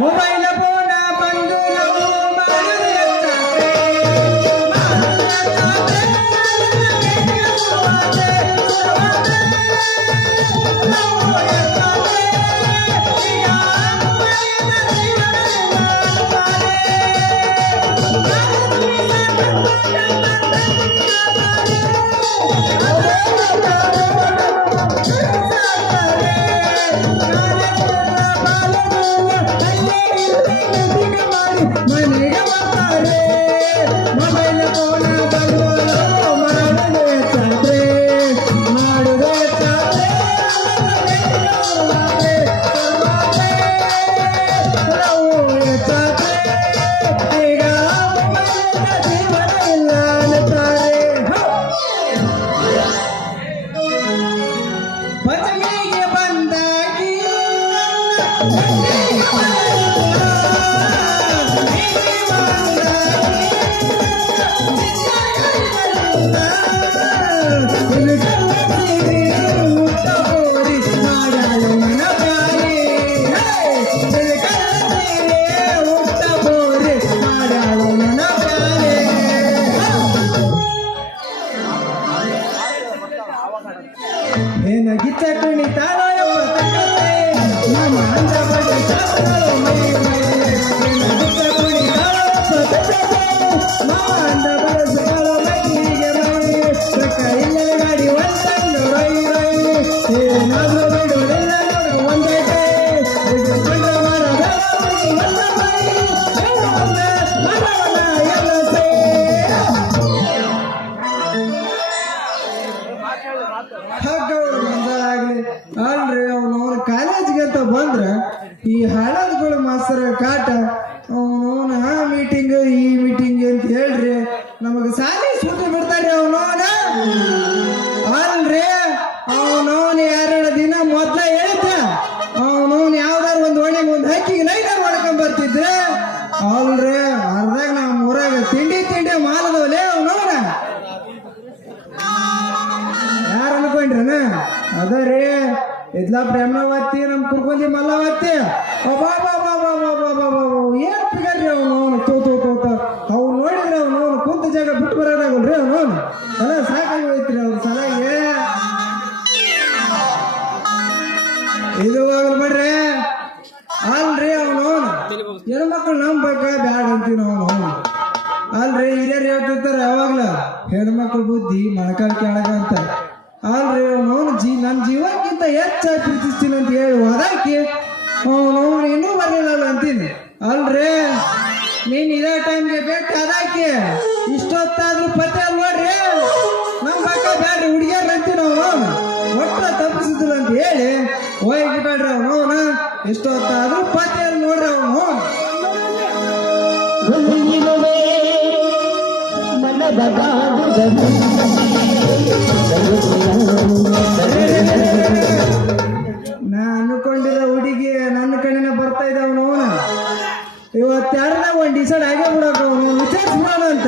Mobile phone ಬಂದು ನಾವು ಮಾಡಿದ್ರೆ ಅಲ್ರಿ ಅವನವನ ಕಾಲೇಜ್ಗೆ ಅಂತ ಬಂದ್ರ ಈ ಹಳದ್ಗಳು ಮಾಸ್ತರ ಕಾಟ ಅವನವನ ಆ ಮೀಟಿಂಗ್ ಈ ಮೀಟಿಂಗ್ ಅಂತ ಹೇಳ್ರಿ ನಮಗ ಸಾಲಿ ಸೂಟಿ ಬಿಡ್ತಾರ್ರಿ ಅವನವನ ಅಲ್ರಿ ಅವನವನ 2 ದಿನ ಮೊದ್ಲ ಹೇಳ್ತ ಅವನವನ್ ಯಾವ್ದಾರ ಒಂದ್ ಒಣೆಗೆ ಒಂದ್ ಹಕ್ಕಿಗೆ ಲೈನರ್ ಮಾಡ್ಕೊಂಡ್ ಬರ್ತಿದ್ರೆ ಅಲ್ರಿ ಅರ್ಧಾಗ ನಮ್ಮ ಊರಾಗ ತಿಂಡಿ ಮಾಲದವಲೇ ಅವನವನ ಯಾರು ಅನ್ಕೊಂಡ್ರನ ಅದ ರೀ ಇದ್ಲ ಪ್ರೇಮವತ್ತಿ ನಮ್ ಕುರ್ಕೊಂಡಿ ಮಲ್ಲವತ್ತಿ ಏನ್ ಪಿಗರ್ರಿ ಅವನು ತೋತ ಅವ್ನು ನೋಡಿದ್ರೆ ಅವನು ಕುಂತ ಜಾಗ ಬಿಟ್ಟು ಬರೋದಾಗಲ್ರಿ ಅವನು ಅಲ್ಲ ಸಾಕಾಗಿ ಹೋಯ್ತ್ರಿ ಅವ್ರ ಸಲಾಗೆ ಇದು ಆಗಲ್ ಬಿಡ್ರಿ ಅಲ್ರಿ ಅವನು ಹೆಣ್ಮಕ್ಳು ನಂಬಬೇಕ ಬ್ಯಾಡ ಅಂತೀವಿ ಅವನು ಅಲ್ರಿ ಹಿರಿಯರು ಹೇಳ್ತಿರ್ತಾರ ಯಾವಾಗ್ಲ ಹೆಣ್ಮಕ್ಳು ಬುದ್ಧಿ ಮೊಳಕಾಲ್ ಕೆಳಗ ಅಂತ ಅಲ್ರಿ ಅವನು ನನ್ನ ಜೀವಕ್ಕಿಂತ ಹೆಚ್ಚಾಗಿ ಪ್ರೀತಿಸ್ತೀನಿ ಅಂತ ಹೇಳಿ ಹೋದಾಕಿ ಅವನು ಇನ್ನೂ ಬರ್ಲಿಲ್ಲ ಅಂತೀನಿ ಅಲ್ರಿ ನೀನ್ ಇದೇ ಟೈಮ್ಗೆ ಬೇಕು ಅದಾಕಿ ಇಷ್ಟೊತ್ತಾದ್ರೂ ಪತ್ತೆ ಅಲ್ ನೋಡ್ರಿ ನಮ್ ಬಾಕ ಬ್ಯಾಡ್ರಿ ಹುಡುಗಿಯರ್ ಅಂತೀನಿ ಅವನು ಒಟ್ಟ ತಪ್ಪಿಸಿದ್ರು ಅಂತ ಹೇಳಿ ಹೋಗಿಬಿಟ್ರಿ ಅವನು ಇಷ್ಟೊತ್ತಾದ್ರೂ ಪತ್ತೆ ಅಲ್ ನೋಡ್ರಿ ಅವನು ನಾ ಅನ್ಕೊಂಡಿರೋ ಹುಡುಗಿ ನನ್ನ ಕಡೆನೆ ಬರ್ತಾ ಇದ್ದವನು ಇವತ್ತೆರಡನೇ ಒಂದ್ ಡಿಸೈಡ್ ಆಗೇ ಬಿಡಕ ಅವನು ವಿಚಾರಿಸ್ಬೋಣ ಅಂತ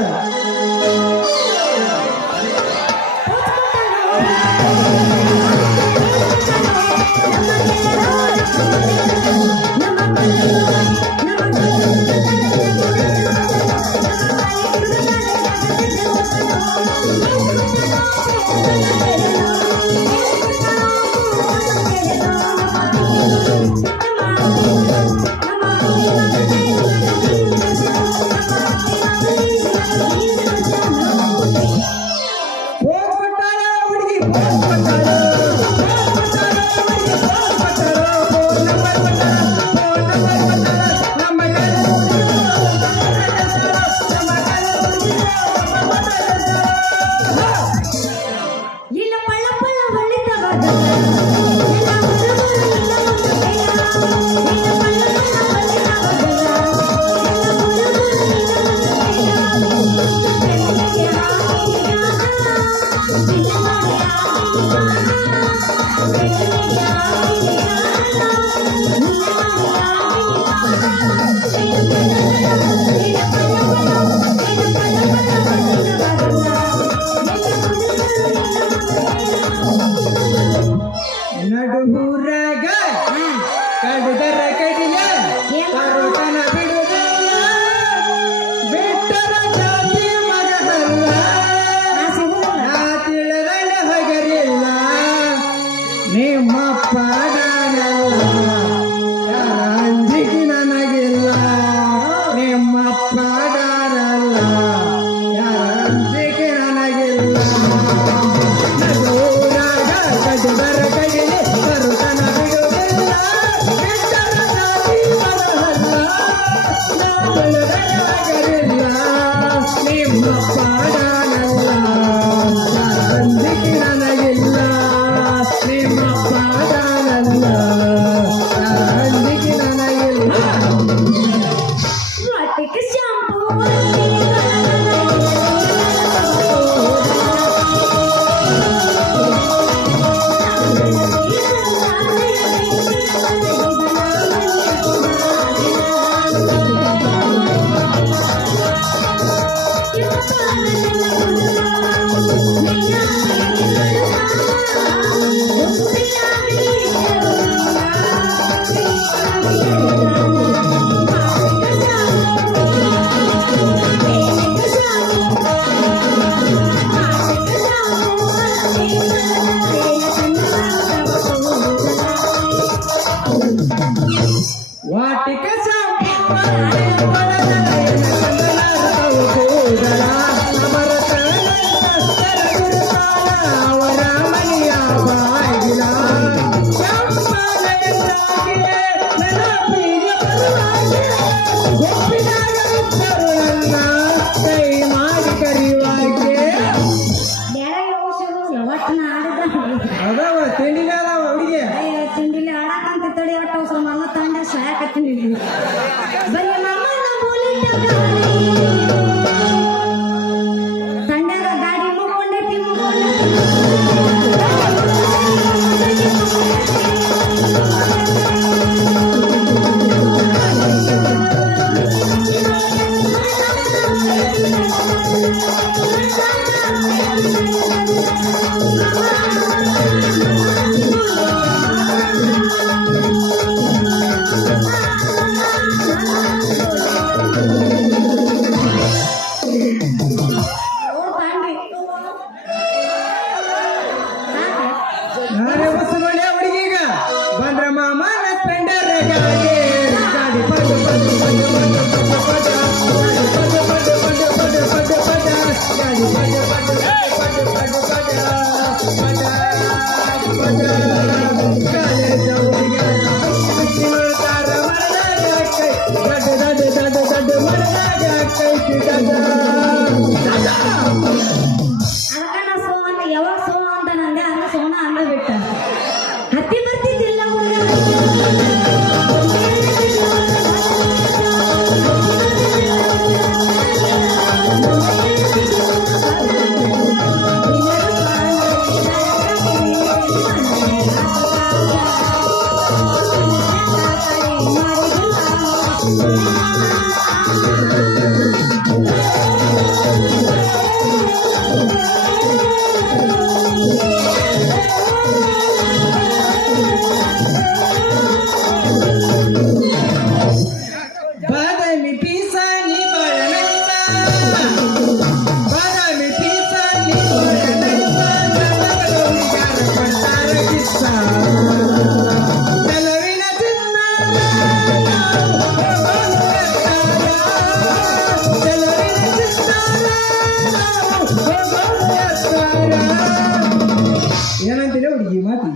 ಏನಂತೀರಿ ಹುಡುಗಿ ಮಾತಿ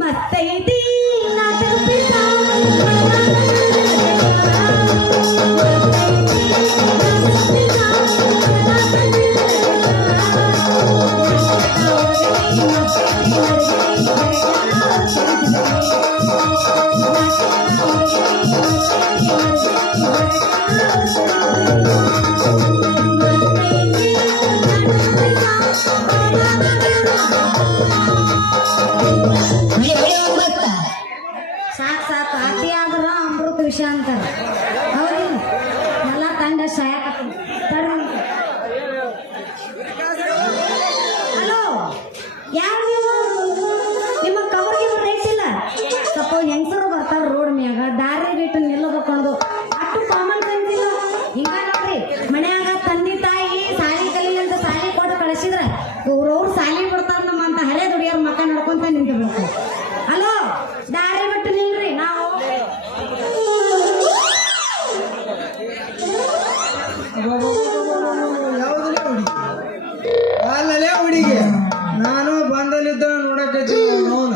ಮತ್ತೈತಿ ನಾಟಕ ಸಾಕು ಸಾಕು ಅತಿ ಆದ್ರ ಅಮೃತ ವಿಷ ಅಂತಾರ ಹೌದಿಲ್ಲ ಎಲ್ಲ ತಂಡ ಹಲೋ ಯಾರು ನಿಮ್ಮ ಕವರ್ಗೆ ರೇಟ್ ಇಲ್ಲ ಸ್ವಲ್ಪ ಹೆಂಗಸರು ಬರ್ತಾರ ರೋಡ್ ಮ್ಯಾಗ ದಾರಿ ರೇಟ್ ನಿಲ್ಲಬೇಕಂದು ಅಷ್ಟು ಕಾಮನ್ ಸೆನ್ಸ್ ಇಲ್ಲ ಹಿಂಗ ನೋಡ್ರಿ ಮನ್ಯಾಗ ತಂದೆ ತಾಯಿ ಸಾಲಿ ಕಲಿ ಅಂತ ಸಾಲಿ ಕೊಟ್ಟು ಕಳಿಸಿದ್ರ ಅವ್ರವ್ರು ಸಾಲಿ ಕೊಡ್ತಾರ ನಮ್ಮ ಅಂತ ಹಳೆ ದುಡಿಯೋರ್ ಮಕ್ಕ ನಡ್ಕೊಂತ ನಿಂತಿರ್ಬೇಕು ಹಲೋ ದಾರಿ ಬಿಟ್ಟು ನಿಲ್ರಿ ನಾವು ಯಾವುದಲ್ಲೇ ಹುಡುಗಿ ಅಲ್ಲಲೇ ಹುಡುಗಿ ನಾನು ಬಂದಲ್ಲಿದ್ದ ನೋಡಕತ್ತಿ ಅವನ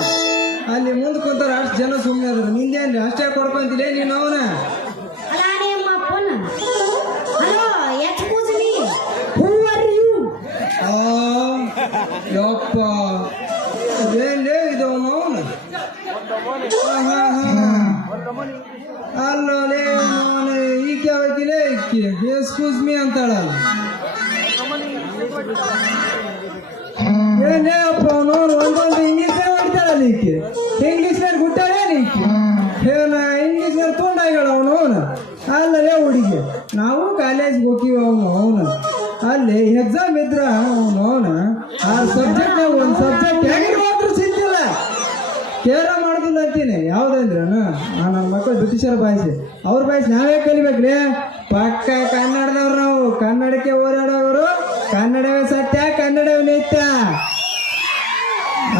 ಅಲ್ಲಿ ಮುಂದೆ ಕುಂತಾರ ಅಷ್ಟು ಜನ ಸುಮ್ಮನೆ ಅದ್ರ ನಿಂದೇನ್ರಿ ಅಷ್ಟೇ ಕೊಡ್ಕೊಂತಿಲ್ಲ ನೀನು ಅವನ ಅಲ್ಲ ನಿಮ್ಮ ಅಪ್ಪನ hello excuse me who are you ಯಪ್ಪ ಅದೇನ್ಲೇ ಇದು ಅವನು ಅಲ್ಲೇ ಅವನು ಈಕೆ ಅವತ್ತಿಲೇ ಈಕೆ ಎಕ್ಸ್ಕ್ಯೂಸ್ ಮೀ ಅಂತಾಳಲ್ಲ ಏನೇ ಅಪ್ಪ ಅವನು ಒಂದೊಂದು ಇಂಗ್ಲೀಷ್ ಹೊಡಿತಾಳಲ್ಲ ಈಕೆ ಇಂಗ್ಲೀಷ್ನಲ್ಲಿ ಗುಟ್ಟಾಳೇನು ಈಕೆ ಏನ ಇಂಗ್ಲೀಷ್ನಲ್ಲಿ ತೊಂಡಾಯಿಗಳು ಅವನು ಅಲ್ಲಲೇ ಹುಡುಗಿ ನಾವು ಕಾಲೇಜ್ಗೆ ಹೋಗ್ತೀವಿ ಅವನು ಅಲ್ಲಿ ಎಕ್ಸಾಮ್ ಇದ್ರ ಅವನ ಆ ಸಬ್ಜೆಕ್ಟ್ ಒಂದ್ ಸಬ್ಜೆಕ್ಟ್ ಹೇಗೆ ಮಾತ್ರ ಸಿಂತಿಲ್ಲ ಕೇರ ಮಾಡುದಿಲ್ಲ ಅಂತೀನಿ. ಯಾವ್ದಂದ್ರ ನನ್ನ ಮಕ್ಕಳು ಬ್ರಿಟಿಷರ ಭಾಷೆ, ಅವ್ರ ಭಾಷೆ ನಾವೇ ಕಲಿಬೇಕ್ರಿ. ಪಕ್ಕ ಕನ್ನಡದವ್ರು, ನಾವು ಕನ್ನಡಕ್ಕೆ ಹೋರಾಡೋರು. ಕನ್ನಡವೇ ಸತ್ಯ, ಕನ್ನಡವೇ ನಿತ್ಯ.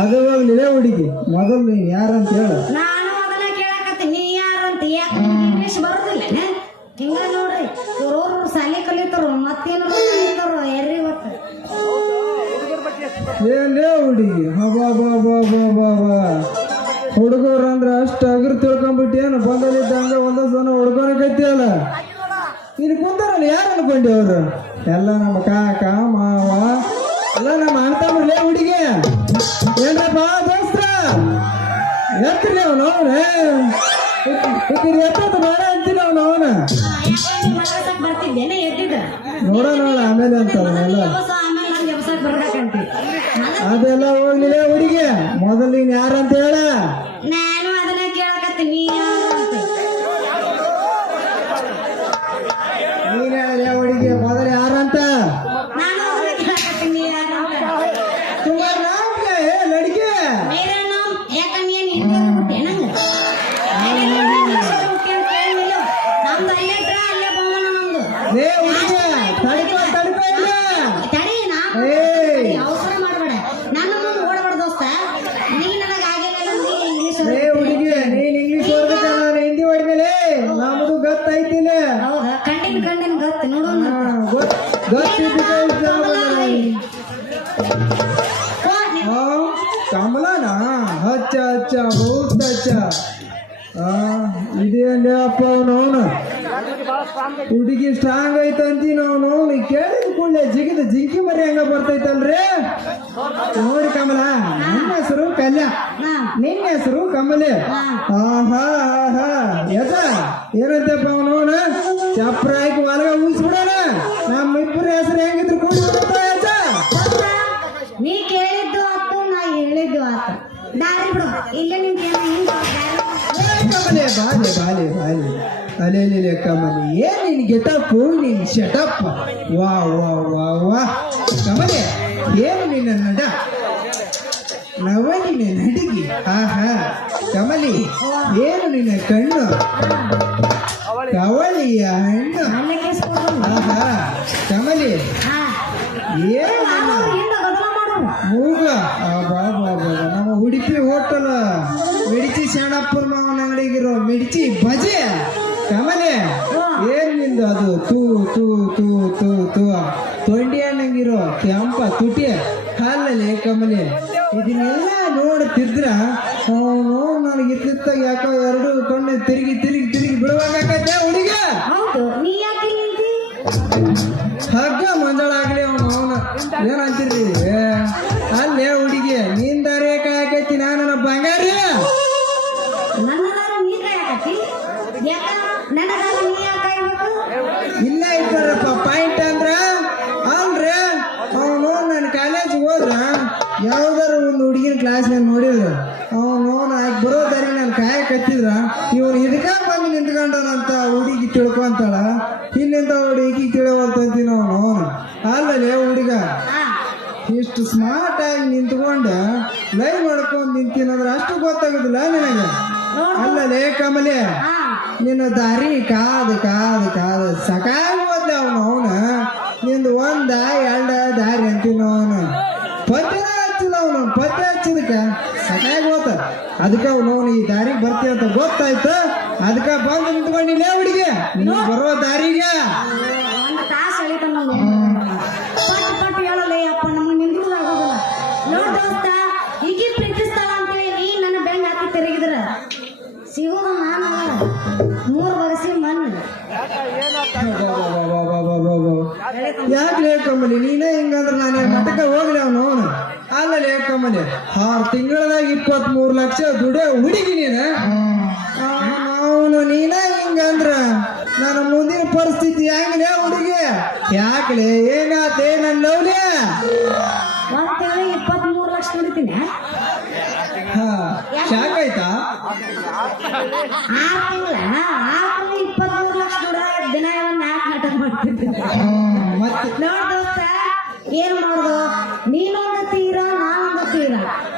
ಅದು ಹೋಗ್ಲಿಲ್ಲ ಹುಡುಗಿ, ಮೊದಲು ನೀನ್ ಯಾರಂತ ಹೇಳು. ನಾನು ಅದನ್ನ ಕೇಳಕತ್ತೀನಿ, ನೀ ಯಾರು ಅಂತ. ಯಾಕೆ ಇಂಗ್ಲಿಷ್ ಬರೋದಿಲ್ಲ ಹಿಂಗ ನೋಡ್ರಿ, ಅವ್ರವ್ರು ಶಾಲೆ ಕಲಿತಾರು, ಮತ್ತೇನು ಕಲಿತಾರು ಎರ್ರಿ ಗೊತ್ತ. ಏನ್ಲೇ ಹುಡುಗಿ, ಹುಡುಗರು ಅಂದ್ರ ಅಷ್ಟ ಅಗ್ರ ತಿಳ್ಕೊಂಡ್ಬಿಟ್ಟು ಏನು ಬಂದಲ್ಲಿದ್ದಂಗ ಒಂದೊಂದ್ ಜನ ಹುಡ್ಕೊಳಕೈತಿಯಲ್ಲ. ಇಲ್ಲಿ ಕುಂತಾರಲ್ಲ, ಯಾರು ಅನ್ಕೊಂಡಿ ಅವ್ರು? ಎಲ್ಲ ನಮ್ಮ ಕಾಕ ಮಾವ ಎಲ್ಲ ನಮ್ಮ ಅಣ್ತಮ್ರಲೇ ಹುಡುಗಿ. ಏನ್ರಪ್ಪ ದೋಸ್ತ ಎತ್ತಿರಿ ಅವನು ಅವನೇ ಎತ್ತ ಬೇಡ ಅಂತೀನಿ ಅವನು ಬರ್ತಿದ್ದೇನೆ ಎದ್ದಿದ್ದ ನೋಡ ಆಮೇಲೆ ಅಂತ ಅವನೆಲ್ಲ ಆಮೇಲೆ ನನ್ ವ್ಯವಸಾಯ ಬರ್ಬೇಕಂತ. ಅದೆಲ್ಲ ಹೋಗ್ಲಿಲ್ಲ ಹುಡುಗಿ, ಮೊದಲು ನೀನ್ ಯಾರಂತ ಹೇಳ. ನಾನು ಅದನ್ನ ಕೇಳಕತ್ತೀನಿ, ನೀ ಯಾರು ಅಂತ. ನೀನ್ ಹೇಳ ಹುಡುಗಿ, ಮೊದಲು ಯಾರಂತ. ನಾನು ಅದನ್ನ ಕೇಳಕತ್ತೀನಿ, ನೀ ಯಾರು ಅಂತ. तुम्हारा नाम क्या है लड़के? मेरा नाम ಯಾಕಂದ್ರೆ ನೀನು ಹುಟ್ಟೆ ನಂಗೆ ನಮ್ದು ಅಲ್ಲೇ ಅಲ್ಲೇ ಬಹುಮಾನ ನಮ್ದು. ಲೇ ಹುಡುಗಿ, ತಡ್ಕೋ ಇಲ್ಲ. ತಡಿ ನಾ ಅವಸರ ಮಾಡಬೇಡ, ನನ್ನ ಮುಂದೆ ಓಡಬೇಡ ದೋಸ್ತ. ನೀ ನನಗೆ ಆಗಿಲ್ಲ ಇಂಗ್ಲಿಷ್. ಲೇ ಹುಡುಗಿ, ನೀನ್ ಇಂಗ್ಲಿಷ್ ಓದ್ಬೇಕಲ್ಲ, ನಾನು ಹಿಂದಿ ಹೊಡ್ಮೇಲೆ ನಮ್ದು ಗೊತ್ತೈತಿಲ್ಲ. ಹೌದಾ? ಕಂಡಿನ ಗೊತ್ತು ನೋಡೋಣ. ಕಮಲನಾ? ಅಚ್ಚ ಬಹುತ್ ಅಚ್ಚ. ಇದೇನ್ಲೇ ಅಪ್ಪ ಅವನವನು ಹುಡುಗಿ ಸ್ಟ್ರಾಂಗ್ ಐತಂತೀನಿ. ಅವನವನು ಕೇಳಿದ ಕೂಡಲೇ ಜಿಗಿದ ಜಿಂಕಿ ಮರಿ ಹಂಗ ಬರ್ತೈತಲ್ರಿ. ನೋಡಿ ಕಮಲ, ನಿನ್ನ ಹೆಸರು ಕಲ್ಯಾಣ, ನಿನ್ನ ಹೆಸರು ಕಮಲೆ. ಆಹಾ ಆಹಾ ಯಜ ಏನಂತಪ್ಪ ಅವನವನ ಚಪ್ರ ಹಾಕಿ ಹೊಲಗ ಊಸ್ಬಿಡೋಣ. ನಮ್ಮಿಬ್ಬರ ಹೆಸರು ಹೆಂಗಿದ್ರು ಕೂಡ ಯಜ. ನೀ ಕೇಳಿದ್ದು ಆತು, ನಾ ಹೇಳಿದ್ದು ಆತು. ದಾರಿ ಬಿಡು, ಇಲ್ಲ ನಿನ್ ಕಮಲೆ ಬಾಲೆ ಅಲೆ ಕಮಲೆ, ಏನ್ ನಿನ್ ಗೆಟಪ್, ನಿನ್ ಶಟಪ್. ವಾ ವಾ ವಾ ವಾ ಕಮಲೆ, ಏನು ನಿನ್ನ ನಡ ನವನಿನ ನಡಿಗೆ. ಆಹಾ ಕಮಲಿ, ಏನು ನಿನ್ನ ಕಣ್ಣು ಕವಳಿಯ ಹಣ್ಣು. ಆಹಾ ಕಮಲಿ, ಏನು ಮೂಗ. ನಮ್ಮ ಉಡುಪಿ ಹೋಟೆಲ್ ಮಿಡಿಚಿ ಶಾಣಪ್ಪನ ಮಾವನ ಅಂಗಡಿಗಿರೋ ಮಿಡಿಚಿ ಬಜೆ. ಕಮಲೆ, ಏನ್ ನಿಂದು ಅದು ತೂ ತೂ ತೂ ತೂ ತೂ ತೊಂಡಿ ಹಣ್ಣಂಗಿರೋ ಕೆಂಪ ತುಟಿ ಹಾಲಲ್ಲಿ. ಕಮಲೆ, ಇದನ್ನೆಲ್ಲ ನೋಡ್ತಿದ್ರ ಅವನು ನನಗೆ ಇತ್ತಿತ್ತಾಗ ಯಾಕೋ ಎರಡು ಕಣ್ಣು ತಿರುಗಿ ಬಿಡುವಾಗತ್ತೆ ಹುಡುಗ. ನೀ ಯಾಕೆ ನಿಂತಿ? ಹಗ್ಗ ಮಂಜಳಾಗ್ಲಿ ಅವನು ಏನಂತೀರಿ? ಅಲ್ಲೇ ಹುಡುಗಿ, ನಿನ್ ದಾರಿ ಕಾಯಕೈತಿ, ನನ್ನ ಬಂಗಾರಿ. ಇಲ್ಲ ಇದ್ದಾರಪ್ಪ ಪಾಯಿಂಟ್ ಅಂದ್ರ ಅಲ್ರಿ. ಅವನು ನನ್ನ ಕಾಲೇಜ್ ಹೋದ್ರ ಯಾವ್ದಾರ ಒಂದು ಹುಡುಗಿನ ಕ್ಲಾಸ್ ನೋಡಿದ್ರ ಅವನು ಆಯ್ತು ಬರೋ ದಾರಿ ನಾನು ಕಾಯಕತ್ತಿದ್ರ ಇವನು ಇದಕ್ಕ ಬಂದು ನಿಂತ್ಕೊಂಡನಂತ ಹುಡುಗಿ ತಿಳ್ಕೊಂತಾಳ. ಇಲ್ಲಿಂದ ಹುಡುಗಿ ತಿಳವಲ್ತಂತೀನಿ ಅವನು. ಅಲ್ಲೇ ಹುಡುಗ ಇಷ್ಟು ಸ್ಮಾರ್ಟ್ ಆಗಿ ನಿಂತ್ಕೊಂಡ ಲೈವ್ ಮಾಡ್ಕೊಂಡ್ ನಿಂತೀನಂದ್ರೆ ಅಷ್ಟು ಗೊತ್ತಾಗುದಿಲ್ಲ ನಿನಗೆ. ಅಲ್ಲಲೇ ಕಮಲೆ, ನಿನ್ನ ದಾರಿ ಕಾದು ಸಕಾಲ ಹೋದ್ಲೆ ಅವನು. ನಿಂದು ಒಂದ ಎರಡ ದಾರಿ ಅಂತೀನ ಅವನು. ಪದ್ಯ ಹಚ್ಚಿಲ್ಲ ಅವನು, ಪದ್ಯ ಹಚ್ಚಿದಕ್ಕ ಸಕಾಗಿ ಹೋತ. ಅದಕ್ಕೆ ಅವನು ಈ ದಾರಿಗೆ ಬರ್ತೀಯ ಅಂತ ಗೊತ್ತಾಯ್ತು, ಅದಕ್ಕ ಬಂದು ನಿಂತ್ಕೊಂಡಿಲ್ಲ ಹುಡುಗಿ ನೀನು ಬರೋ ದಾರಿಗೆ. ಒಂದು ತಾಸು ಪಟ್ಟು ಹೇಳಲ್ಲ ಅಪ್ಪ, ನಮ್ಗೆ ನಿಂದ್ರದಾಗೋದಿಲ್ಲ. ನೋಡ್ ದೋಸ್ತ, ಈಗ ಪ್ರೀತಿಸ್ತಾಳ ಅಂತೇಳಿ ನನ್ನ ಬೆಂಗ್ ಹಾಕಿ ತಿರುಗಿದ್ರ ಸಿಗೋದು ನಾನು 3 ಬಗಸಿ ಮಣ್ಣು. ಯಾಕೆ ಕಮ್ಮಲಿ ನೀನೇ ಹಿಂಗಂದ್ರೆ ನಾನು ಮಠಕ್ಕೆ ಹೋಗ್ಲಿ ಅವನು. ಅಲ್ಲಲೇ ಕಮ್ಮಲಿ, 6 ತಿಂಗಳದಾಗ 23 ಲಕ್ಷ ದುಡ್ಡು ಹುಡುಗಿ ನೀನು. ಅವನು ನೀನೇ ಹಿಂಗಂದ್ರ ನನ್ನ ಮುಂದಿನ ಪರಿಸ್ಥಿತಿ ಹೆಂಗಲೇ ಹುಡುಗಿ? ಯಾಕಲೇ ಏನಾತೆ ನನ್ನ ಲವ್ಲೇ? ಒಂದು 23 ಲಕ್ಷ ದುಡಿತೀನಿ. ಶಾಕ್ ಆಯ್ತಾ? 6 ತಿಂಗಳ 23 ಲಕ್ಷ ದುಡ ದಿನ 4 ನಾಟಕ ಮಾಡ್ತಿದ್ದೀನಿ. ಮತ್ತೆ ನೋಡ್ ದೋಸ್ತ, ಏನ್ ಮಾಡುದು, ನೀನೊಂದು ತೀರ ನಾನೊಂದು ತೀರ,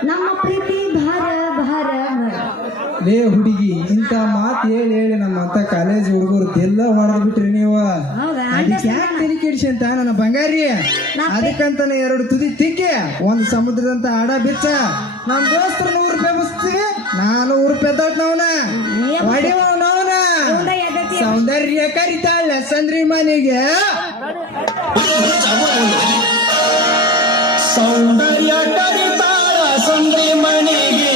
ನಮ್ಮ ಪ್ರೀತಿ ಭಾರ ಭಾರ ಭಾರ. ಲೇ ಹುಡುಗಿ, ಇಂತ ಮಾತು ಹೇಳಿ ಹೇಳಿ ನಮ್ಮಂತ ಕಾಲೇಜ್ ಹುಡುಗರು ಎಲ್ಲ ಹೊಡೆದ್ ಬಿಟ್ರಿ ನೀವು. ಹೌದಾ? ಅದಕ್ಕೆ ಯಾಕೆ ತಲೆ ಕೆಡಿಸಿ ಅಂತ ನನ್ನ ಬಂಗಾರಿ, ಅದಕ್ಕಂತಾನೆ 2 ತುದಿ ತಿಕ್ಕಿ ಒಂದು ಸಮುದ್ರದಂತ ಆಡ ಬಿಚ್ಚ. ನಮ್ ದೋಸ್ತರು 100 ರೂಪಾಯಿ ಬಸ್ತೀವಿ, ನಾನು 100 ರೂಪಾಯಿ ತಟ್ ನವನ ಹೊಡಿವ ನವನ. ಸೌಂದರ್ಯ ಕರಿತಾಳ ಸಂದ್ರಿ ಮನೆಗೆ, ಸೌಂದರ್ಯ ಕರಿತಾಳ ಸಂದ್ರಿ ಮನೆಗೆ,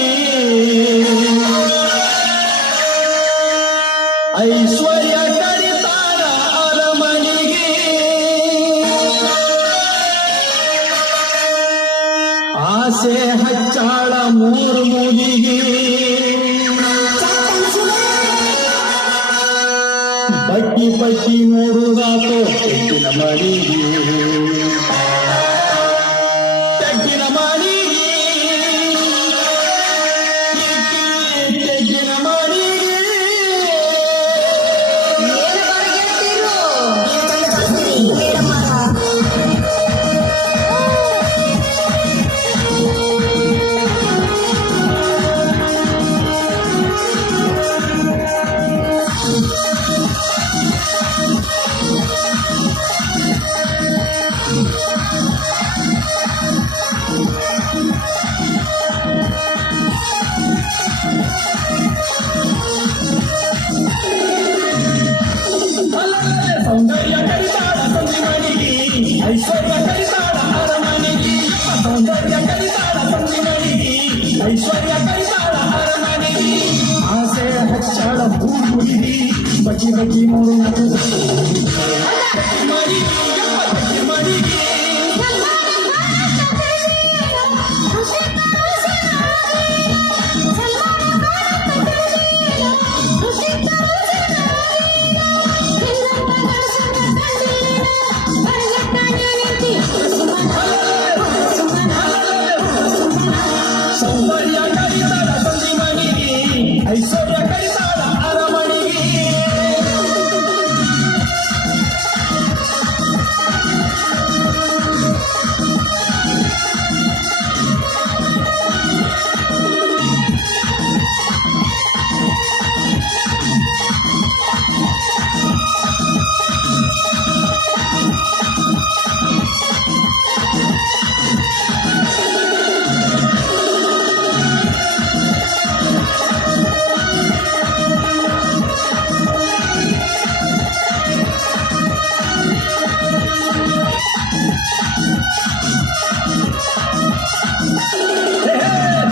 ಐಶ್ವರ್ಯ ಕರಿತಾಳ ಅರಮನೆಗೆ, ಆಸೆ ಹಚ್ಚಾಳ 3 ಮೂಲಿಗೆ, ಬಟ್ಟಿ ಬಟ್ಟಿ ನೋಡುದಾತೋ ತೆಗ್ಗಿನ ಮನೆಗೆ, ತೆಗ್ಗಿನ ಮನೆಗೆ, ತೆಗ್ಗಿನ ಮನೆಗೆ. ಸೌಂದರ್ಯ ಕರಿತಾಳ ಸಂದ್ರಿ ಮನೆಗೆ, ಐಶ್ವರ್ಯ ಕರಿತಾಳ ಅರಮನೆಗೆ, ಸೌಂದರ್ಯ ಕರಿತಾಳ ಸಂದ್ರಿ ಮನೆಗೆ, ಐಶ್ವರ್ಯ ಕರಿತಾಳ ಅರಮನೆಗೆ, ಆಸೆ ಹಚ್ಚಾಳ 3 ಮೂಲಿಗೆ, ಬಗ್ಗಿ ಬಗ್ಗಿ ನೋಡು ಸೌಂದರ್ಯ ಕರಿತಾಳ ಸಂದ್ರಿ ಮನೆಗೆ, ಐಶ್ವರ್ಯ ಕರಿತಾಳ ಅರಮನೆಗೆ.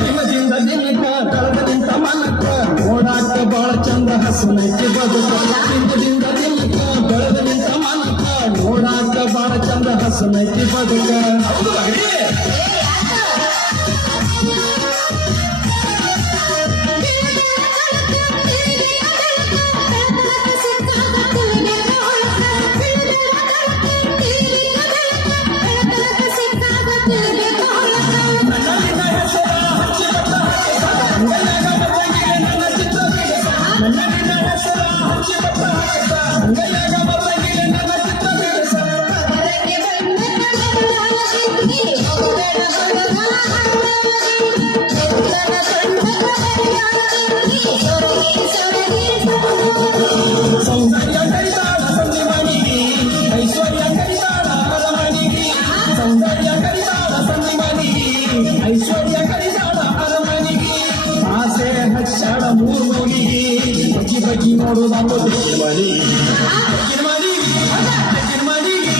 ದಿನದಿಂದ ದಿನಕ್ಕ ಕಳೆದ ನಿಂತ ಮನಕ್ಕ ನೋಡಾಕ ಬಾಳ ಚಂದ ಹಸುನೈತಿ ಬದುಕ. ದಿನದಿಂದ ದಿನಕ್ಕ ಬೆಳೆದ ನಿಂತ ಮನಕ್ಕ ನೋಡಾಕ ಬಾಳ ಚಂದ ಹಸುನೈತಿ ಬದುಕ. ಸೌಂದರ್ಯ ಕರಿತಾಳ ಸಂದ್ರಿ ಮನೆಗೆ, ಐಶ್ವರ್ಯ ಕರಿತಾಳ ಅರಮನೆಗೆ, ಸೌಂದರ್ಯ ಕರಿತಾಳ ಸಂದ್ರಿ ಮನೆಗೆ, ಐಶ್ವರ್ಯ ಕರಿತಾಳ ಅರಮನೆಗೆ, ಆಸೆ ಹಚ್ಚಾಳ 3 ಮೂಲಿಗೆ, ಬಗ್ಗಿ ಬಗ್ಗಿ ನೋಡುದಾತೋ ತೆಗ್ಗಿನ ಮನೆಗೆ, ತೆಗ್ಗಿನ ಮನೆಗೆ, ತೆಗ್ಗಿನ ಮನೆಗೆ.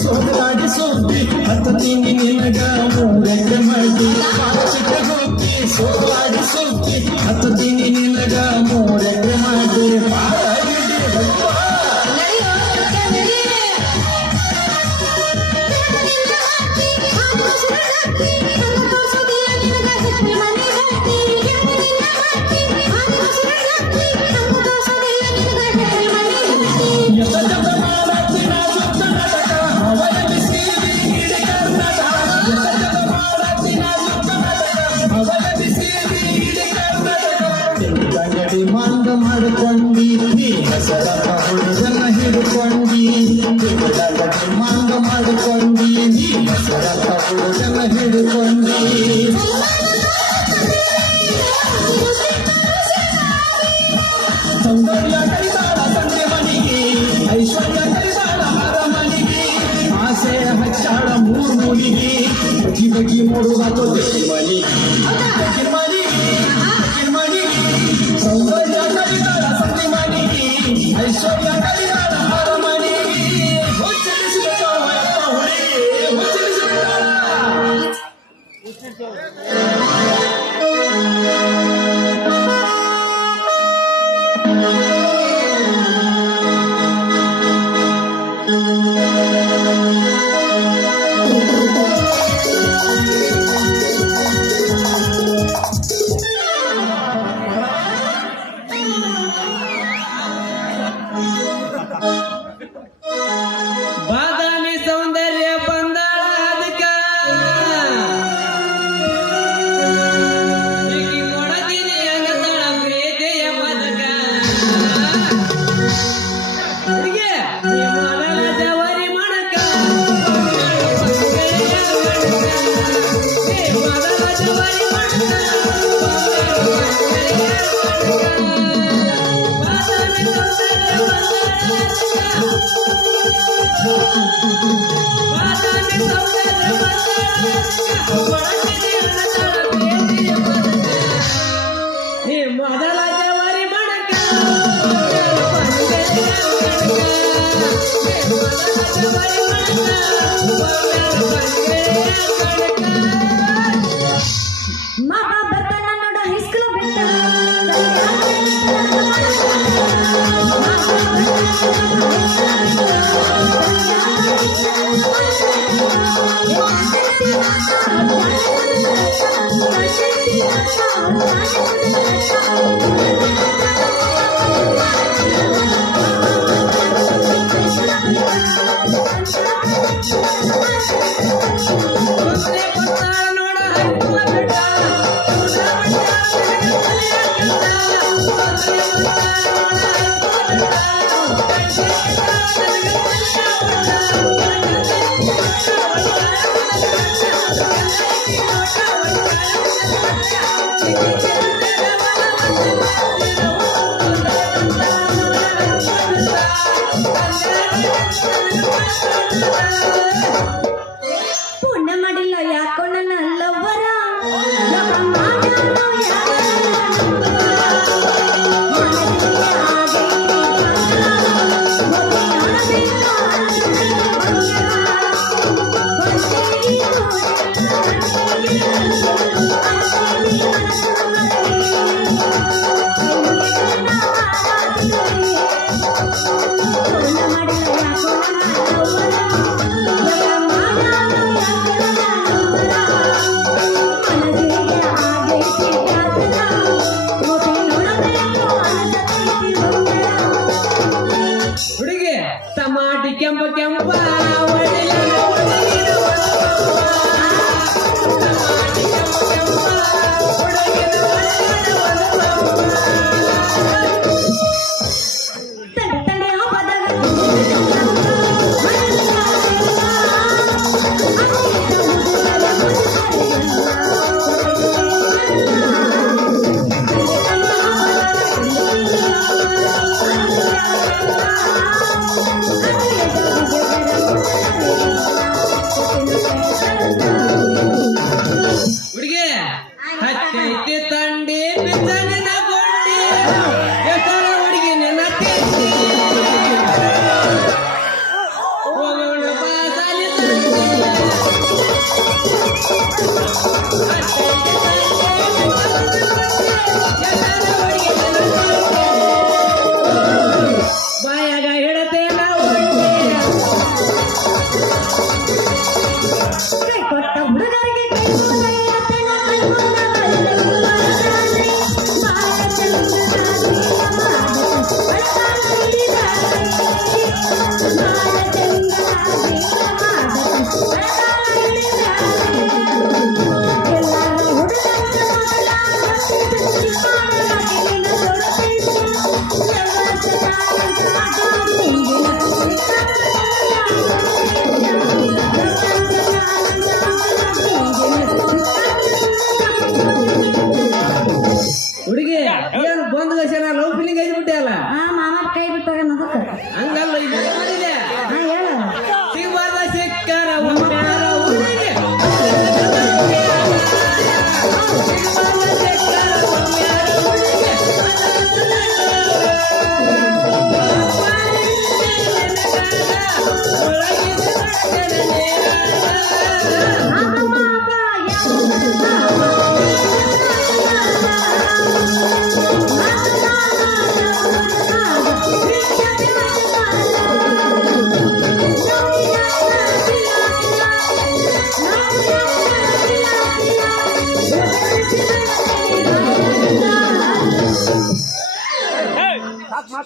ಸೋಲಾಡಿ ಸೋಪಿ ಹತ್ತ ತಿಂಗಿ ನಿನಗ 3 ಎಕರೆ ಮಾಡಿ, ಸೋಲಾಡಿ ಸೋಪಿ ಹತ್ತ ತಿಂಗಿ ನಿನಗ 3 ಎಕರೆ ಮಾಡಿ. ಮಾಡಿಕೊಂಡಿ ಮಾಂಗ ಮಾಡಿಕೊಂಡಿ ನೀ ಹೆಸರ ತಗೋದನ್ನ ಹಿಡ್ಕೊಂಡಿ ಸೌಂದರ್ಯ ಕೈದಾಳ ತಂದೆ ಮನೆಗೆ ಐಶ್ವರ್ಯ ಕೈದಾಳ ಅರಮನೆಗೆ ಆಸೆ ಹಚ್ಚಾಳ ಮೂರ್ಮೂಲಿಗೆ ಬಗಿ ಬಗಿ ನೋಡುವ ಮನೆಗೆ ಸೌಂದರ್ಯ ಕೈದಾಳ ತಂದೆ ಮನೆಗೆ ಐಶ್ವರ್ಯ ಕೈದಾಳ ಅರಮನೆಗೆ ಹುಚ್ಚರಿಸಿಬಿಟ್ಟಾಳ ಅಪ್ಪ ಹುಡುಗಿ ಹುಚ್ಚರಿಸಿಬಿಟ್ಟಾಳ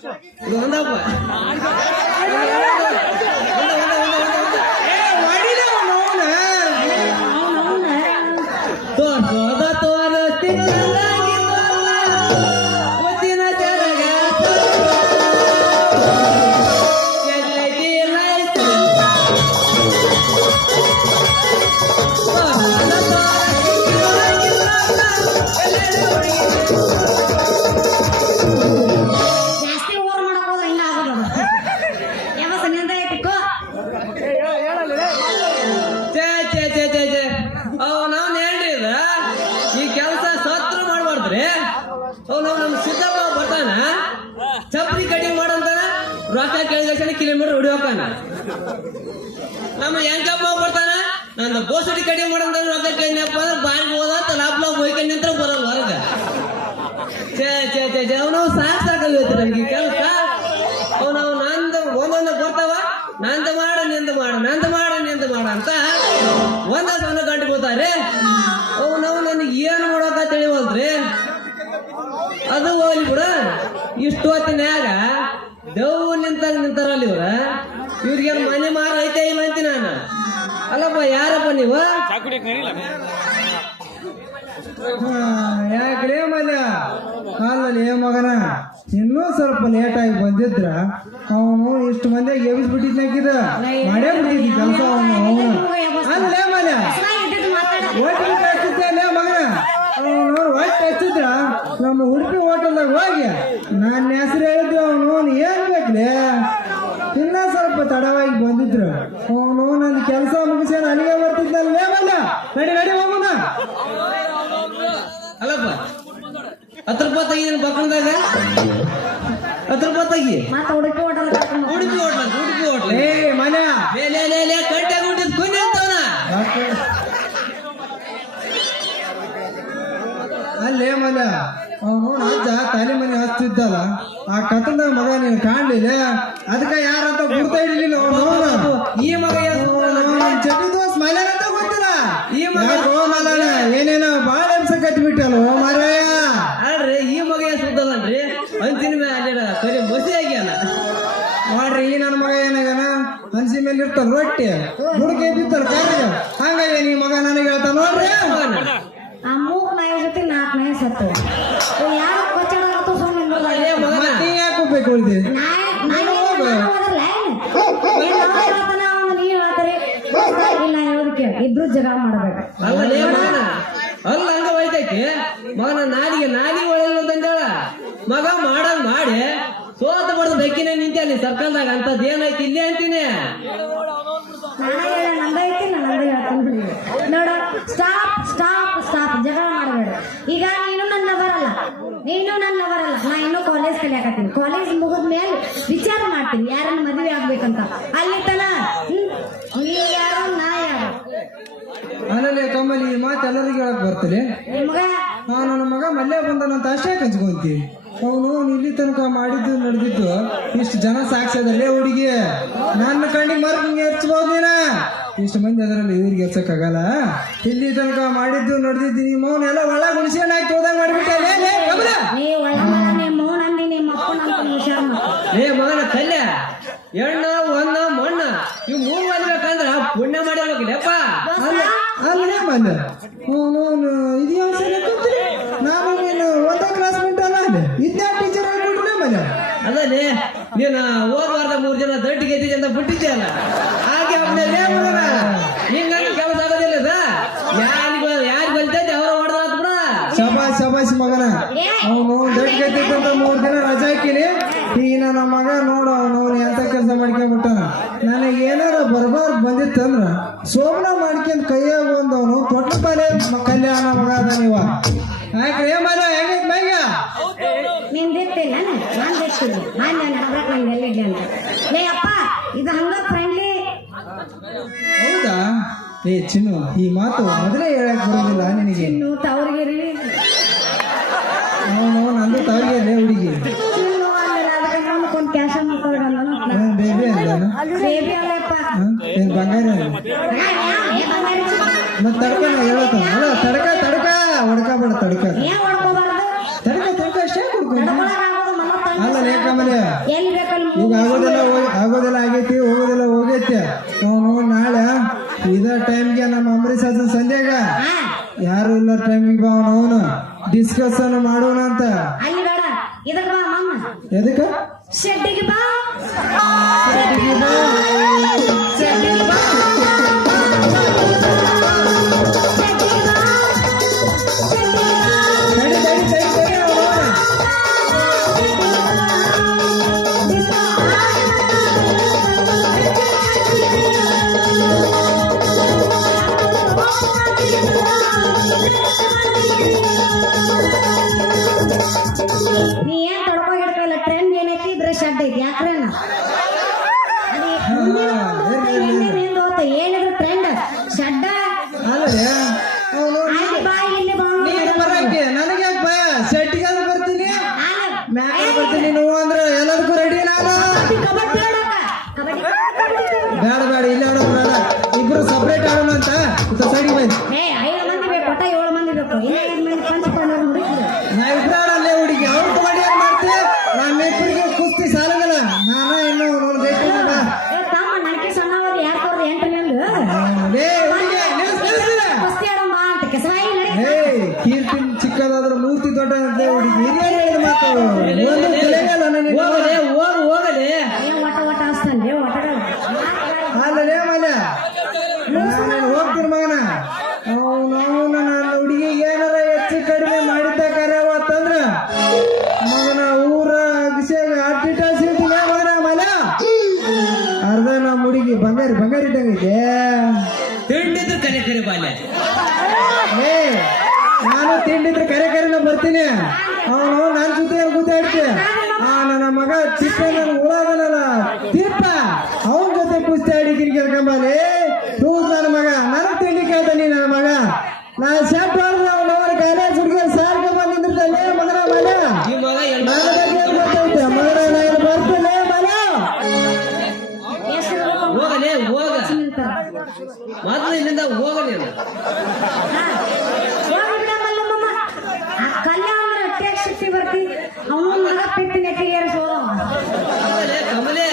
ಇದು ಒಂದಪ್ಪ ತೋರ್ಸೋದ ತೋರಿಸ್ತೀನಿ ಮುತ್ತಿನ ಜರಗ ಎಲ್ಲೆಗೆ ಲೈಸೆನ್ಸ್ ತೋರ್ಸೋದ ಜಾಸ್ತಿ ಓವರ್ ಮಾಡಕ್ ಹೋದ್ರೆ ಹಿಂಗ ಆಗೋದು ಯಾವ ಸನಿಂದ ಇಟ್ಕೋ ಛೇ ಛೇ ಛೇ ಛೇ ಛೇ ನಾವು ಹೇಳ್ರಿ ಇದ ಈ ಕೆಲಸ ಸತ್ರು ಮಾಡ್ಬಾರ್ದ್ರಿ ನಾವು ನಮ್ ಸಿದ್ದಪ್ಪ ಬರ್ತಾನ ಚಪ್ಪಲಿ ಕಟಿಂಗ್ ಮಾಡಂತಾನ ರೊಕ್ಕ ಕೇಳಿದ ಕಿಲೋಮೀಟರ್ ಹೊಡಿಯೋಕಾನ ನಮ್ಮ ಹೆಂಗಪ್ಪ ಬರ್ತಾನ ನಂದು ಬೋಸಡಿ ಕಟಿಂಗ್ ಮಾಡಂತ ರೊಕ್ಕ ಕೇಳಿದಪ್ಪ ಅಂದ್ರೆ ಬಾಯಿಗೆ ಹೋದಂತ ಲಾಪ್ ಹೋಯ್ಕೊಂಡು ನಿಂತ್ರ ಬರಲ್ಲ ಹೊರಗ ಛೇ ಛೇ ಛೇ ಛೇ ನಾವು ಸಾಕಾಗೈತಿ ನಮ್ಗೆ ಕೆಲಸ ನಾವು ನಂದು ಒಂದೊಂದು ಬರ್ತಾವ ನಂದು ಮಾಡ ನಿಂದು ಮಾಡ ನಂದು ಮಾಡ ನಿಂದು ಮಾಡ ಅಂತ ಒಂದೊಂದು ಗಂಟೆ ಹೋಗ್ತಾರೆ ನಾವು ನನಗೆ ಏನು ಮಾಡೋಕ ತಿಳಿವಲ್ರಿ ಅದು ಹೋಗ್ಲಿ ಬಿಡ ಇಷ್ಟು ಹೊತ್ತಿನ್ಯಾಗ ದೇವ್ ನಿಂತಾರಲ್ಲ ಇವ್ರಿಗೆ ಮನೆ ಮಾರ ಐತೆ ಇಲ್ಲ ಅಂತೀನಿ ನಾನು ಅಲ್ಲಪ್ಪ ಯಾರಪ್ಪ ನೀವು ಯಾಕ್ರೇ ಮಲ್ಯ ಅಲ್ಲಲ್ಲಿ ಮಗನ ಇನ್ನೂ ಸ್ವಲ್ಪ ಲೇಟ್ ಆಗಿ ಬಂದಿದ್ರ ಅವನು ಇಷ್ಟು ಮಂದಿಯಾಗಿ ಎಬ್ಬಿಸ್ಬಿಟ್ಟಿದ್ನಾಕಿದ ಮಾಡೇ ಬಿಟ್ಟಿದ್ದ ಕೆಲಸ ಅವನು ಅಲ್ಲೇ ಮಲ್ಯ ಹೋಟೆಲ್ ಹಚ್ಚಿದ್ದೆ ಮಗನ ಅವನು ಒಟ್ಟು ಹಚ್ಚಿದ್ರ ನಮ್ಮ ಉಡುಪಿ ಹೋಟೆಲ್ದಾಗ ಹೋಗಿ ನನ್ನ ಹೆಸರು ಹೇಳಿದ್ವಿ ಅವನು ಏನ್ ಬೇಕ್ಲೆ ಇನ್ನ ಸ್ವಲ್ಪ ತಡವಾಗಿ ಬಂದಿದ್ರು ಅವನು ನನ್ನ ಕೆಲಸ ಮುಗಿಸಿ ಅಲ್ಲಿಗೆ ಬರ್ತಿದ್ದಲ್ಲೇ ಮಲ್ಯ ನಡಿ ನಡಿ ಹೋಗೋಣ ಅಲ್ಲಪ್ಪ 10 ರೂಪಾಯಿ ತೆಗಿ ಬಕ್ಕಣದಾಗ 10 ರೂಪಾಯಿ ತೆಗಿ ಮತ್ತೆ ಉಡುಪಿ ಹೋಟೆಲ್ ಉಡುಪಿ ಹೋಟ್ಲ ಏ ಮಲ್ಯ ಲೇ ಕಟ್ಟೆ ಗುಡ್ಡಿದ್ ಕುಂದಿ ಅಂತವನ ಅಲ್ಲೇ ಮಲ್ಯ ಅವನು ಅಜ್ಜ ತಲೆ ಮನೆ ಹಚ್ತಿದ್ದಲ್ಲ ಆ ಕತ್ತಲ್ದಾಗ ಮಗ ನೀನು ಕಾಣ್ಲಿಲ್ಲ ಅದಕ್ಕ ಯಾರಂತ ಗುರ್ತ ಹಿಡಿಲಿಲ್ಲ ಅವನು ಈ ಮಗ ಚಟಿ ದೋಸ್ ಮಲ್ಯ ಅಂತ ಗೊತ್ತಿಲ್ಲ ಈ ಮಗ ಮಲ್ಲಣ್ಣ ಏನೇನೋ ಬಾಳ ಅನ್ಸ ಕಟ್ಬಿಟ್ಟಲ್ಲ ಓ ಮಾರಾಯ ಅಲ್ರಿ ಈ ಮಗ ಸುದ್ದದನ್ರಿ ಅಂತಿನ ಮೇಲೆ ಅಲ್ಲಿಡ ಕರಿ ಮಸಿ ಆಗ್ಯಾನ ನೋಡ್ರಿ ಈ ನನ್ನ ಮಗ ಏನಾಗನ ಹನ್ಸಿ ಮೇಲೆ ಇರ್ತಾನ ರೊಟ್ಟಿ ಹುಡುಗಿ ಬಿತ್ತಲ್ಲ ಕಾರ್ಯ ಹಂಗಾಗಿ ಈ ಮಗ ನನಗೆ ಹೇಳ್ತಾನ ನೋಡ್ರಿ ಆ 3 ನಾಯಿ ಜೊತೆ 4 ನಾಯಿ ಸತ್ತು ಯಾರು ಕೊಚ್ಚಾಡಕತ್ತು ಸುಮ್ಮನೆ ಏ ಮಗನ ಮತ್ತೆ ಯಾಕೆ ಹೋಗ್ಬೇಕು ಉಳ್ದಿ ಇಬ್ರು ಜಗಳ ಮಾಡ್ಬೇಕು ಅಲ್ಲ ಲೇ ಮಗನ ಅಲ್ಲ ಹಂಗ ವೈದ್ಯಕ್ಕೆ ಮಗನ ನಾಲಿಗೆ ಒಳ್ಳೆಲ್ಲ ಮಗ ಮಾಡಂಗ್ ಮಾಡಿ ಸೋತ ಬಡ್ದು ಬೆಕ್ಕಿನ ನಿಂತೆ ಅಲ್ಲಿ ಸರ್ಕಲ್ದಾಗ ಅಂತದ್ ಏನೈತಿ ಇಲ್ಲೇ ಅಂತೀನಿ ನೋಡ ಸ್ಟಾಪ್ ಸ್ಟಾಪ್ ಸ್ಟಾಪ್ ಜಗಳ ಮಾಡಬೇಡ ಈಗ ನೀನು ನನ್ನ ಬರಲ್ಲ ನಾ ಇನ್ನೂ ಕಾಲೇಜ್ ಕಲಿಯಾಕತ್ತೀನಿ ಕಾಲೇಜ್ ಮುಗಿದ ಮೇಲೆ ವಿಚಾರ ಮಾಡ್ತೀನಿ ಯಾರನ್ನ ಮದುವೆ ಆಗ್ಬೇಕಂತ ಅಲ್ಲಿ ತನ ನೀವ್ ಯಾರು ನಾ ಯಾರು ಆಮೇಲೆ ಕಮ್ಮಲಿ ಈ ಮಾತು ಎಲ್ಲರಿಗೂ ಹೇಳಕ್ ಬರ್ತದೆ ನಿಮ್ಗ ನನ್ನ ಮಗ ಮಲ್ಯ ಬಂದನಂತ ಅಷ್ಟೇ ಕಚ್ಕೊಂತಿ ಅವನು ಇಲ್ಲಿ ತನಕ ಮಾಡಿದ್ದು ನಡೆದಿದ್ದು ಇಷ್ಟು ಜನ ಸಾಕ್ಷಿಯದಲ್ಲೇ ಹುಡುಗಿ ನನ್ನ ಕಣ್ಣಿಗೆ ಮರ್ಗೆ ಹಚ್ಬೋದು ನೀನ ಇಷ್ಟು ಮಂದಿ ಅದರಲ್ಲಿ ಇವ್ರಿಗೆ ಹಚ್ಚಕ್ಕಾಗಲ್ಲ ಇಲ್ಲಿ ತನಕ ಮಾಡಿದ್ದು ನಡೆದಿದ್ದು ನಿಮ್ಮ ಅವನ್ನೆಲ್ಲ ಒಳ ಗುಣಿಸ್ಕೊಂಡು ಹಾಕಿ ಹೋದಾಗ ಮಾಡಿಬಿಟ್ಟೆ ನೀ ಒಳ್ಳೆ ಮಗ ನಿಮ್ಮ ಮೌನ ಅಂದಿ ನಿಮ್ಮ ಅಪ್ಪನ ಅಂತ ಹುಷಾರ್ ಲೇ ಮಗನ ಕಲ್ಯ ಎಣ್ಣ ಒಂದ ಮಣ್ಣ ಇವ್ 3 ಮಾಡ್ಬೇಕಂದ್ರ ಪುಣ್ಯ ಮಾಡಿರ್ಬೇಕಲ್ಲಪ್ಪ ಅಲ್ಲೇ ಮಲ್ಯ ಅವನು ಇದು ಯಾವ ಸರಿ ಕೂತ್ರಿ ನಾನು ನೀನು ಒಂದೇ ಕ್ಲಾಸ್ ಅಲ್ಲ ಅಲ್ಲಿ ಇದ್ಯಾ ಟೀಚರ್ ಆಗ್ಬಿಟ್ರೆ ಮಲ್ಯ ಅದಲ್ಲೇ ನೀನು ಹೋದ ವಾರದ 3 ಜನ ದಟ್ಟಿಗೆ ಎದ್ದಿದ್ದೆ ಅಂತ ಬಿಟ್ಟಿದ್ದೆ ಅಲ್ಲ ಹಾಗೆ ಅವನೇ ಲೇ ಮಗನ ಹಿಂಗಂಗ ಕೆಲಸ ಆಗೋದಿಲ್ಲ ಯಾರು ಬಲ್ತೈತೆ ಅವ್ರ ಹೊಡೆದಾತ್ ಬಿಡ ಶಬಾಷ್ ಮಗನ ಅವನು ದೊಡ್ಡ ಗದ್ದಿದ್ದಂತ 3 ದಿನ ರಜಾ ಹಾಕಿನಿ ಈಗ ನನ್ನ ಮಗ ನೋಡು ಅವನು ಎಂತ ಕೆಲಸ ಮಾಡ್ಕೊಂಡ್ಬಿಟ್ಟಾನ ನನಗೆ ಏನಾರ ಬರ್ಬಾರ್ದು ಬಂದಿತ್ತಂದ್ರ ಸೋಮನ ಮಾಡ್ಕೊಂಡ್ ಕೈಯಾಗ ಬಂದವನು ತೊಟ್ಟ ಪಾಲೆ ಕಲ್ಯಾಣ ಮಗ ಅದ ನೀವ ಯಾಕ್ರಿ ಮಗ ಹೆಂಗೈತ್ ಮೈಗ ನಿಂದಿರ್ತಿಲ್ಲ ನಾನು ಬಿಡ್ತೀನಿ ನಾನು ನಂಗೆ ಎಲ್ಲಿಡ್ಲಿ ಅಂತ ಲೇ ಅಪ್ಪ ಇದು ಹಂಗ ಫ್ರೆಂಡ್ಲಿ ಹೌದಾ ಏ ಚಿನ್ನು ಈ ಮಾತು ಮೊದಲೇ ಹೇಳಕ್ ಬರೋದಿಲ್ಲ ನಿನಗೆ ಚಿನ್ನು ತವ್ರಿಗಿರಿ ಅವನು ನಂದು ತಾಯಿಯಲ್ಲೇ ಹುಡುಗಿ ಚಿನ್ನು ಅಂದ್ರೆ ಅದಕ್ಕೆ ನಮ್ಗೊಂದು ಕ್ಯಾಶ ಮಾಡ್ಕೊಂಡು ಬೇಬಿ ಅಂದಾನ ಬೇಬಿ ಅಲ್ಲಪ್ಪ ಏನ್ ಬಂಗಾರ ಮತ್ ತಡ್ಕ ನಾ ಹೇಳತ್ತಾನ ಅಲ್ಲ ತಡ್ಕ ಹೊಡ್ಕಬೇಡ ತಡ್ಕ ಏನ್ ಹೊಡ್ಕೋಬಾರ್ದು ತಡ್ಕ ಅಷ್ಟೇ ಕೊಡ್ಕೊಂಡು ನಡ್ಕೊಳಕಾಗೋದು ಮನ ಅಲ್ಲ ಲೇಕ ಕಮಲೆ ಎಲ್ಲಿ ಬೇಕಲ್ಲಿ ಈಗ ಆಗೋದೆಲ್ಲ ಆಗೈತಿ ಹೋಗೋದೆಲ್ಲ ಹೋಗೈತಿ ನಾವು ನಾಳೆ ಇದ ಟೈಮ್ಗೆ ನಮ್ಮ ಅಂಬರೀಶ್ ಅಜ್ಜನ ಸಂಧ್ಯಾಗ ಹಾ ಯಾರು ಇಲ್ಲ ಟೈಮಿಗೆ ಬಾ ಅವನು ಡಿಸ್ಕಷನ್ ಮಾಡೋಣ ಅಂತ. ಅಲ್ಲಿ ಬೇಡ ಇದಕ್ಕೆ ಬಾ ಮಾಮ ಎದಕ್ಕ ಶೆಡ್ಡಿಗೆ ಬಾ ಶೆಡ್ಡಿಗೆ ಬಾ. ಶೆಡ್ಡಿಗೆ ಬಾ ತಡಿ, ತಡಿ, ತಡಿ, ತಡಿ, ಅವ್ನು. ನೀ ಏನ್ ತೊಡ್ಕೊ ಹಿಡ್ಕಲ್ಲ ಟ್ರೆಂಡ್ ಏನೈತಿ ಇದ್ರೆ ಶೆಡ್ ಐತಿ ಯಾಕ್ರೆ ಏನಿದ್ರು ಟ್ರೆಂಡ್ ಶೆಡ್ಡ ಅಲ್ಲೇ ಅವನು ಅಲ್ಲಿ ಬಾ ಇಲ್ಲಿ ಬಾ ನೀನು ಬರಕ್ಕೆ ನನಗೆ ಯಾಕೆ ಭಯ ಸೆಟ್ಗೆ ಬರ್ತೀನಿ ಮ್ಯಾಗ ಬರ್ತೀನಿ ನೀವು ಅಂದ್ರೆ ಎಲ್ಲದಕ್ಕೂ ರೆಡಿ ನಾನು. ಕಬಡ್ಡಿ ಆಡೋಕ ಕಬಡ್ಡಿ ಬೇಡ ಬೇಡ ಇಲ್ಲಿ ಆಡೋದು ಬೇಡ ಇಬ್ರು ಸಪ್ರೇಟ್ ಆಡೋಣ ಅಂತ ಸೈಡಿಗೆ ಬಂದು ಏ 5 ಮಂದಿ ಬೇಕು ಒಟ್ಟ 7 ಮಂದಿ ಬೇಕು ಇನ್ನ 5 ಮಂದಿ ಪಂಚಪಾಂಡವರು ಹುಡುಕಿದ್ರು ನಾ ಇಬ್ರು ಆಡಲ್ಲೇ ಹುಡುಗಿ ಅವ್ರು ಕಬಡ್ಡಿ ಏನ್ ಮಾಡ್ತೀವಿ ನಮ್ಮಿಬ್ಬರಿಗೆ ಕುಸ್ತಿ ಸಾಲಗಲ್ಲ ನಾನು ಇನ್ನು ಬೇಕು ಏ ತಮ್ಮ ನನಗೆ ಸಣ್ಣವಾದ 2008 ನಲ್ಲಿ ಲೇ ಹುಡುಗಿ ನಿಲ್ಲಿಸ್ತೀರ ಕುಸ್ತಿ ಆಡೋಣ ಅಂತ ಕೆಸವಾಯಿ ನಡಿ ಹೇ ಕೀರ್ತಿ ಚಿಕ್ಕದಾದ್ರೂ ಮೂರ್ತಿ ದೊಡ್ಡದಂತೆ ಹುಡುಗಿ ಹಿರಿಯರು ಹೇಳಿದ ಮಾತು ಒಂದು ತಲೆಗಲ್ಲ ನನಗೆ ಹೋಗಲೇ ಹೋಗಲೇ ಏನ್ ಒಟ್ಟ ಆಸ್ತಾನೆ ಒಟ್ಟಗಳು ಅಲ್ಲೇ ಮಲ್ಲ ನಾನು ಹೋಗ್ತೀನಿ ಮಗನ ಅವನು ನನ್ನ ಹುಡುಗಿಗೆ ಏನಾರ ಹೆಚ್ಚು ಕಡಿಮೆ ಮಾಡಿದ್ದ ಕರೆಯವತ್ತಂದ್ರ ಮಗನ ಊರ ಅಭಿಷೇಕ ಅಟ್ಟಿಟ ಸಿಟ್ಟಿಗೆ ಮಗನ ಮಲ ಅರ್ಧ ನಮ್ಮ ಹುಡುಗಿ ಬಂಗಾರಿ ಇದ್ದಂಗೈತೆ. ತಿಂಡಿದ್ರು ಕರೆ ಬಾಲ್ಯ ಏ ನಾನು ತಿಂಡಿದ್ರೆ ಕರೆ ಬರ್ತೀನಿ ಅವನು ನನ್ನ ಜೊತೆ ಕೂತಾಡ್ತಿ ನನ್ನ ಮಗ ತಿಪ್ಪ ನನ್ ಉಳಾದನಲ್ಲ ತಿಪ್ಪ ಅವನ ಜೊತೆ ಕುಸ್ತಿ ಆಡಿ ಕೇಳ್ಕೊಂಬಲ್ಲಿ ತೂತ್ ನನ್ನ ಮಗ ನನಗ್ ತಿಂಡಿ ಕೇಳ್ತಾನಿ ನನ್ನ ಮಗ ನಾ ಶೆಟ್ ಹೊಡೆದ ಅವನವರ ಕಾಲೇಜ್ ಹುಡುಗಿಯರ್ ಸಾರ್ಗೆ ಬಂದಿರ್ತಾನೆ ಮಗನ ಮಲ ಈ ಮಗ ನನ್ನ ಬಗ್ಗೆ ಏನ್ ಗೊತ್ತೈತೆ ಮಗನ ನಾನು ಬರ್ತೀನಿ ಮಲ ಹೋಗಲೇ ಹೋಗ ಮೊದಲು ಇಲ್ಲಿಂದ ಹೋಗಲೇ ಕಲ್ಯಾಣ ಅಟ್ಟೆ ಶಕ್ತಿ ಬರ್ತಿ ಅವನು ಮಗ ಪಿಟ್ಟಿ ನೆಟ್ಟಿಗೆ ಏರಿಸೋದು ಕಮಲೆ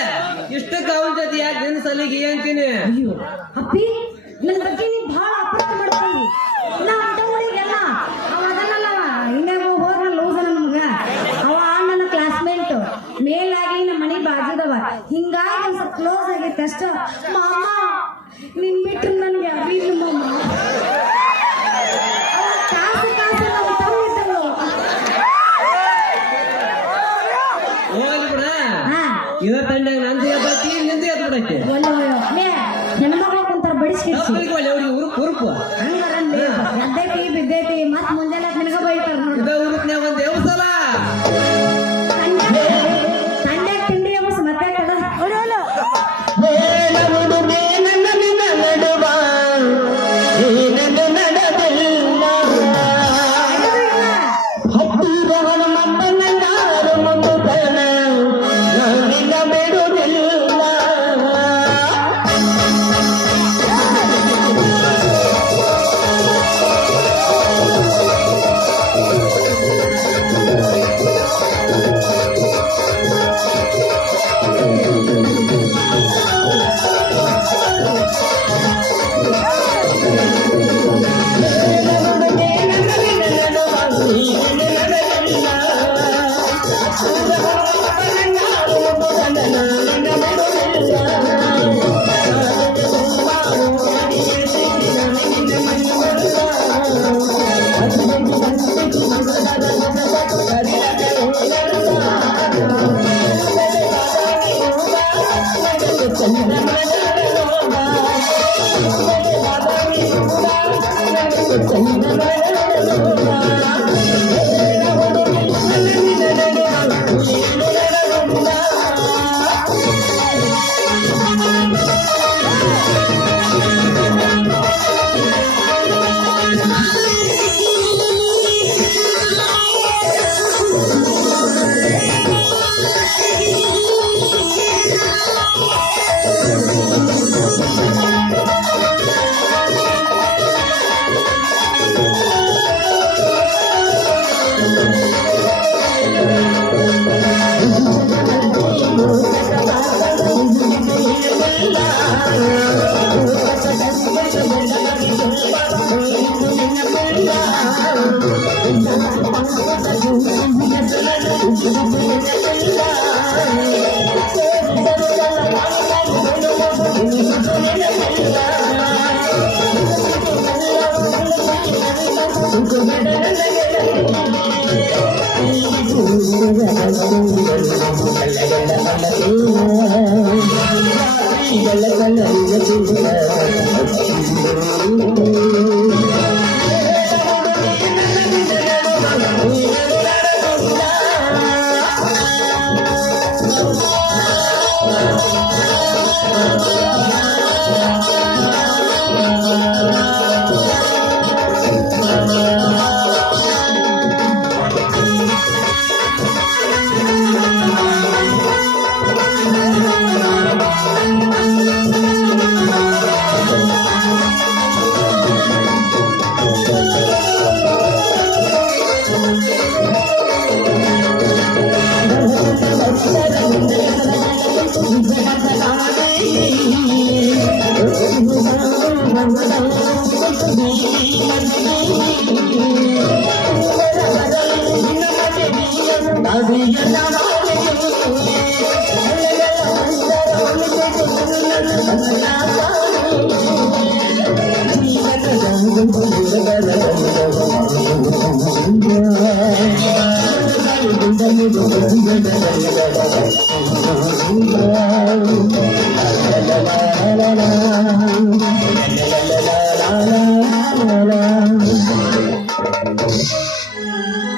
ಇಷ್ಟಕ್ಕೆ ಅವನ ಜೊತೆ ಯಾಕೆ ನಿನ್ನ ಸಲಿಗೆ ಅಂತೀನಿ ಅಯ್ಯೋ ಅಪ್ಪಿ ನನ್ನ ಬಗ್ಗೆ ನೀ ಬಹಳ ಅಪರಾಧ ಮಾಡ್ಕೊಂಡಿ ನಾ ಅಂತ ಊರಿಗೆಲ್ಲ ಅವ ಅದನ್ನಲ್ಲ ಹಿಂದಾಗ ಹೋದ್ರ ಲೂಸ ನಮ್ಗ ಅವ ನನ್ನ ಕ್ಲಾಸ್ಮೇಟ್ ಮೇಲಾಗಿ ನಮ್ಮ ಮನೆ ಬಾಜುದವ ಹಿಂಗಾಗಿ ಒಂದ್ ಸ್ವಲ್ಪ ಕ್ಲೋಸ್ ಆಗೈತೆ ಅಷ್ಟ ಮಾಮ ನಿನ್ ಬಿಟ್ರು ನನ್ಗೆ ಅರಿವಿಲ್ಲ ಮಾಮ ಕಾಸು ನಾವು ತಂದಿದ್ದಳು ಹೋಗಲಿ ಬಿಡ ಹಾ ಇದ ತಂಡಾಗ ನಂದು ಎದ್ದೈತಿ ನಿಂದು ಎದ್ದು ಬಿಡೈತಿ ಒಳ್ಳೆ ಹೆಣ್ಮಕ್ಳು ಕುಂತಾರ ಬಡಿಸ್ಕಿಡ್ಸಿ ತಪ್ಪಲಿಗೆ ಒಳ್ಳೆ ಅವ್ರಿಗೆ ಉರುಪು ಹಂಗಾರಂದ್ರೆ ಎದ್ದೈತಿ ಬಿದ್ದೈತಿ ಮತ್ ಮುಂಜಾನೆ ನಿನಗ ಬೈತಾರ ನೋಡಿ ಇದ ಉರುಪ್ನ್ಯಾಗ ಒಂದ್ ದೇವಸ್ಥಾನ ತಂಡ್ಯಾಗ ತಿಂಡಿ ಎಂಬಸ್ ಮತ್ತೆ ಕಡ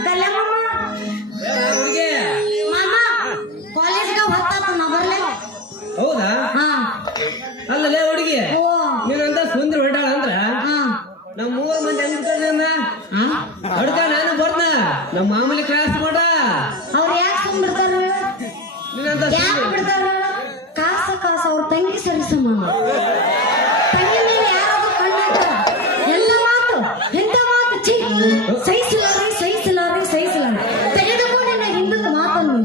ಕಲ್ಯಾಣಮ್ಮ ಹುಡುಗಿ ಮಾಮ ಕಾಲೇಜ್ಗೆ ಹೊತ್ತಾತು ನಾ ಬರ್ಲೆ ಹೌದಾ ಹಾ ಅಲ್ಲಲೇ ಹುಡುಗಿ ಓ ನೀನಂತ ಸುಂದರ ಹೊಡ್ಯಾಳ ಅಂದ್ರ ಹಾ ನಮ್ 3 ಮಂದಿ ಹೆಂಗ್ ಅಡ್ಕ ನಾನು ಬರ್ನ ನಮ್ಮ ಮಾಮೂಲಿ ಕ್ಲಾಸ್ ಮಾಡ ಅವ್ರು ಯಾಕೆ ಸುಮ್ ಬಿಡ್ತಾರ ನೀನಂತ ಯಾಕೆ ಬಿಡ್ತಾರ ಕಾಸ ಅವ್ರ ತಂಗಿ ಸರಿಸ ಮಾಮ ತಂಗಿ ಮೇಲೆ ಯಾರಾದ್ರೂ ಕಣ್ಣಾಗ್ತಾರ ಎಲ್ಲ ಮಾತು ಎಂತ ಮಾತು ಚಿ ಸಹಿಸಲಾರಿ ತೆಗೆದುಕೊಂಡು ಹಿಂದಕ್ಕೆ ಮಾತನ್ನು